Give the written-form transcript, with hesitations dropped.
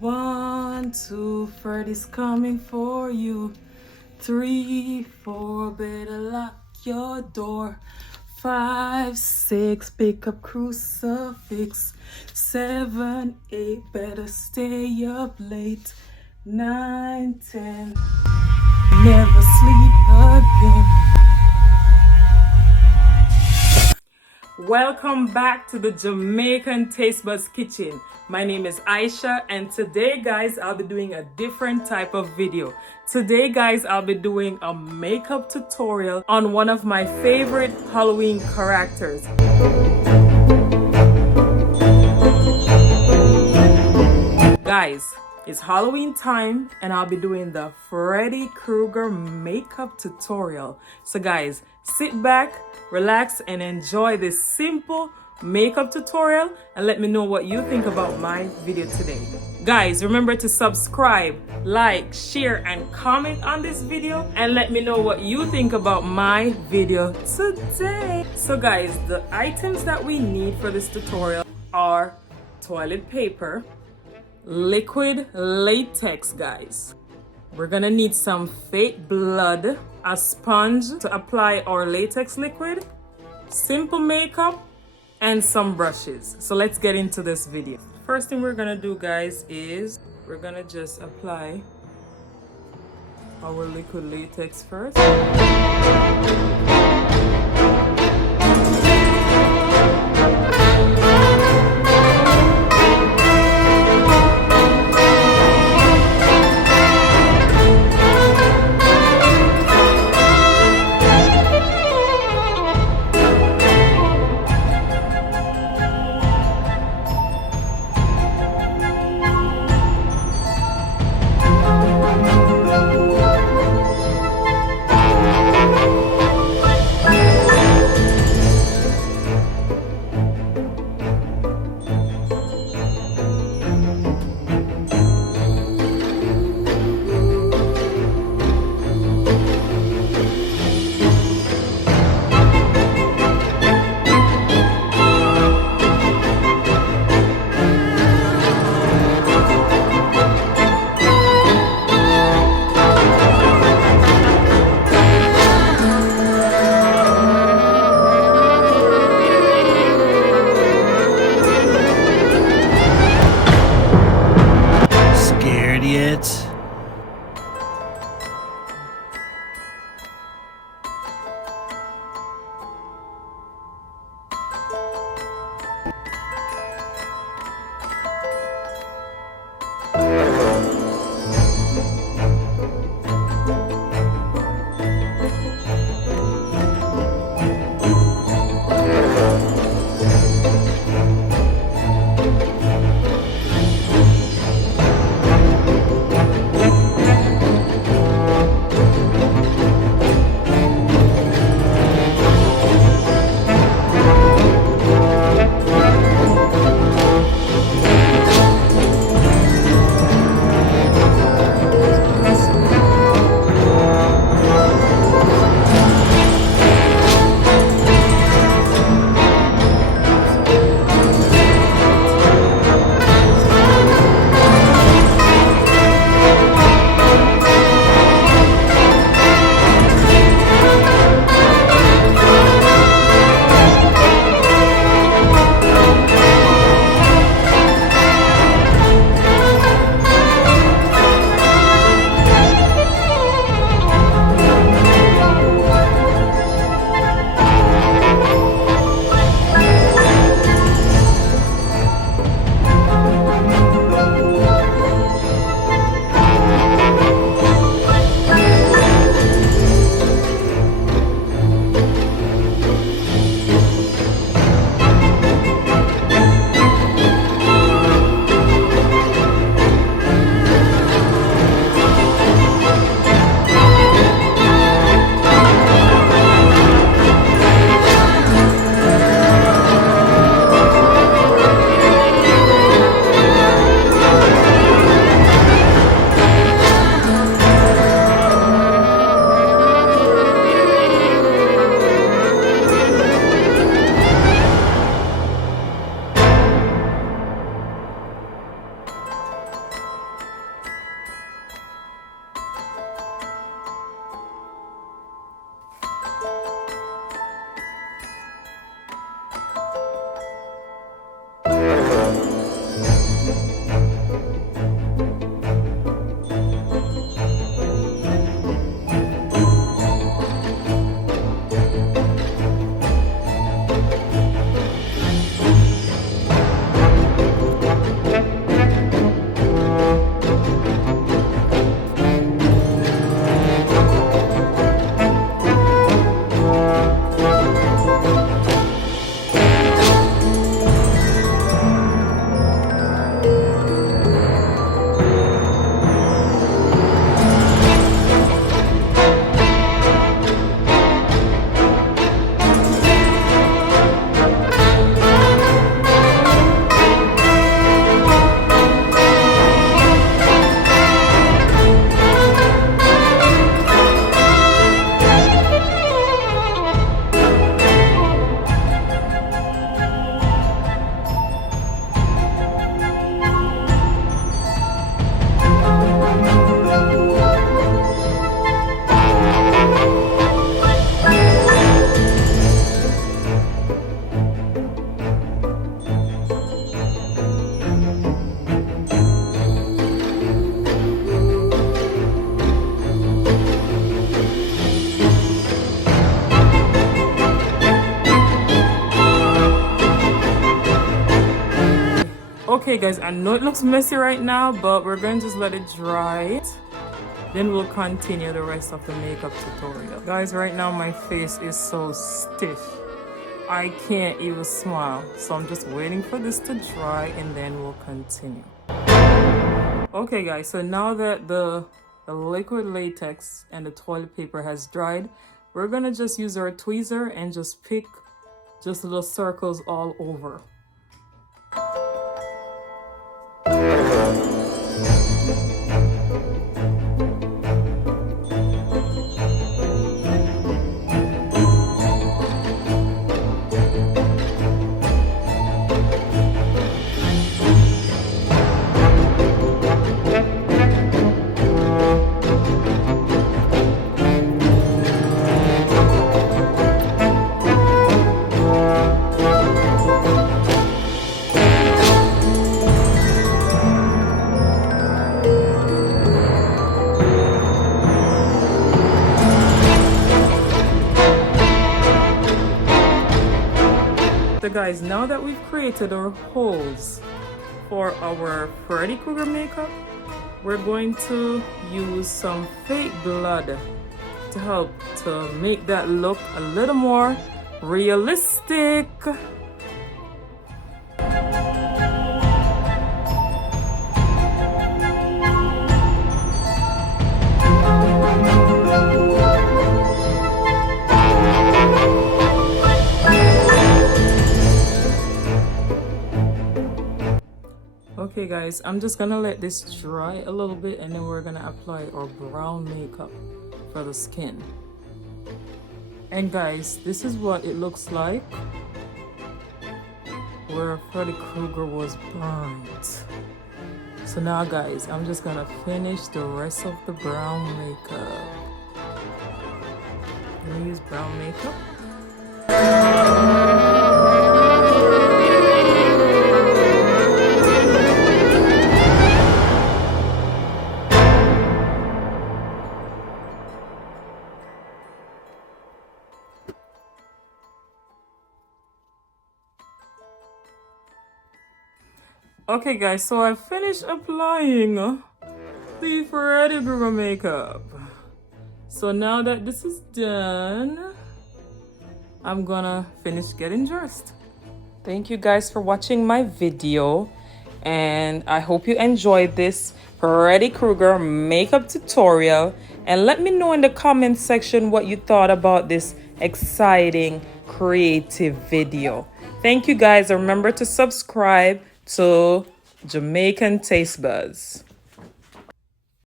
1, 2, Freddy's coming for you. 3, 4, better lock your door. 5, 6, pick up crucifix. 7, 8, better stay up late. 9, 10, never sleep again. Welcome back to the Jamaican Taste Buds Kitchen. My name is Aisha, and today guys I'll be doing a different type of video. Today guys I'll be doing a makeup tutorial on one of my favorite Halloween characters. Guys, it's Halloween time and I'll be doing the Freddy Krueger makeup tutorial. So guys, sit back, relax and enjoy this simple makeup tutorial and let me know what you think about my video today. Guys, remember to subscribe, like, share and comment on this video and let me know what you think about my video today. So guys, the items that we need for this tutorial are toilet paper, liquid latex guys. We're gonna need some fake blood, a sponge to apply our latex liquid, simple makeup, and some brushes. So let's get into this video. First thing we're gonna do guys is we're gonna just apply our liquid latex first. Okay guys, I know it looks messy right now, but we're going to just let it dry. Then we'll continue the rest of the makeup tutorial. Guys, right now my face is so stiff. I can't even smile. So I'm just waiting for this to dry and then we'll continue. Okay guys, so now that the liquid latex and the toilet paper has dried, we're gonna just use our tweezer and just pick just little circles all over. So guys, now that we've created our holes for our Freddy Krueger makeup, we're going to use some fake blood to help to make that look a little more realistic. Okay guys, I'm just gonna let this dry a little bit and then we're gonna apply our brown makeup for the skin. And guys, this is what it looks like where Freddy Krueger was burnt. So now guys, I'm just gonna finish the rest of the brown makeup. I'm gonna use brown makeup. Okay guys, so I finished applying the Freddy Krueger makeup. So now that this is done, I'm gonna finish getting dressed. Thank you guys for watching my video, and I hope you enjoyed this Freddy Krueger makeup tutorial, and let me know in the comment section what you thought about this exciting creative video. Thank you guys, and remember to subscribe to Jamaican Taste Buds.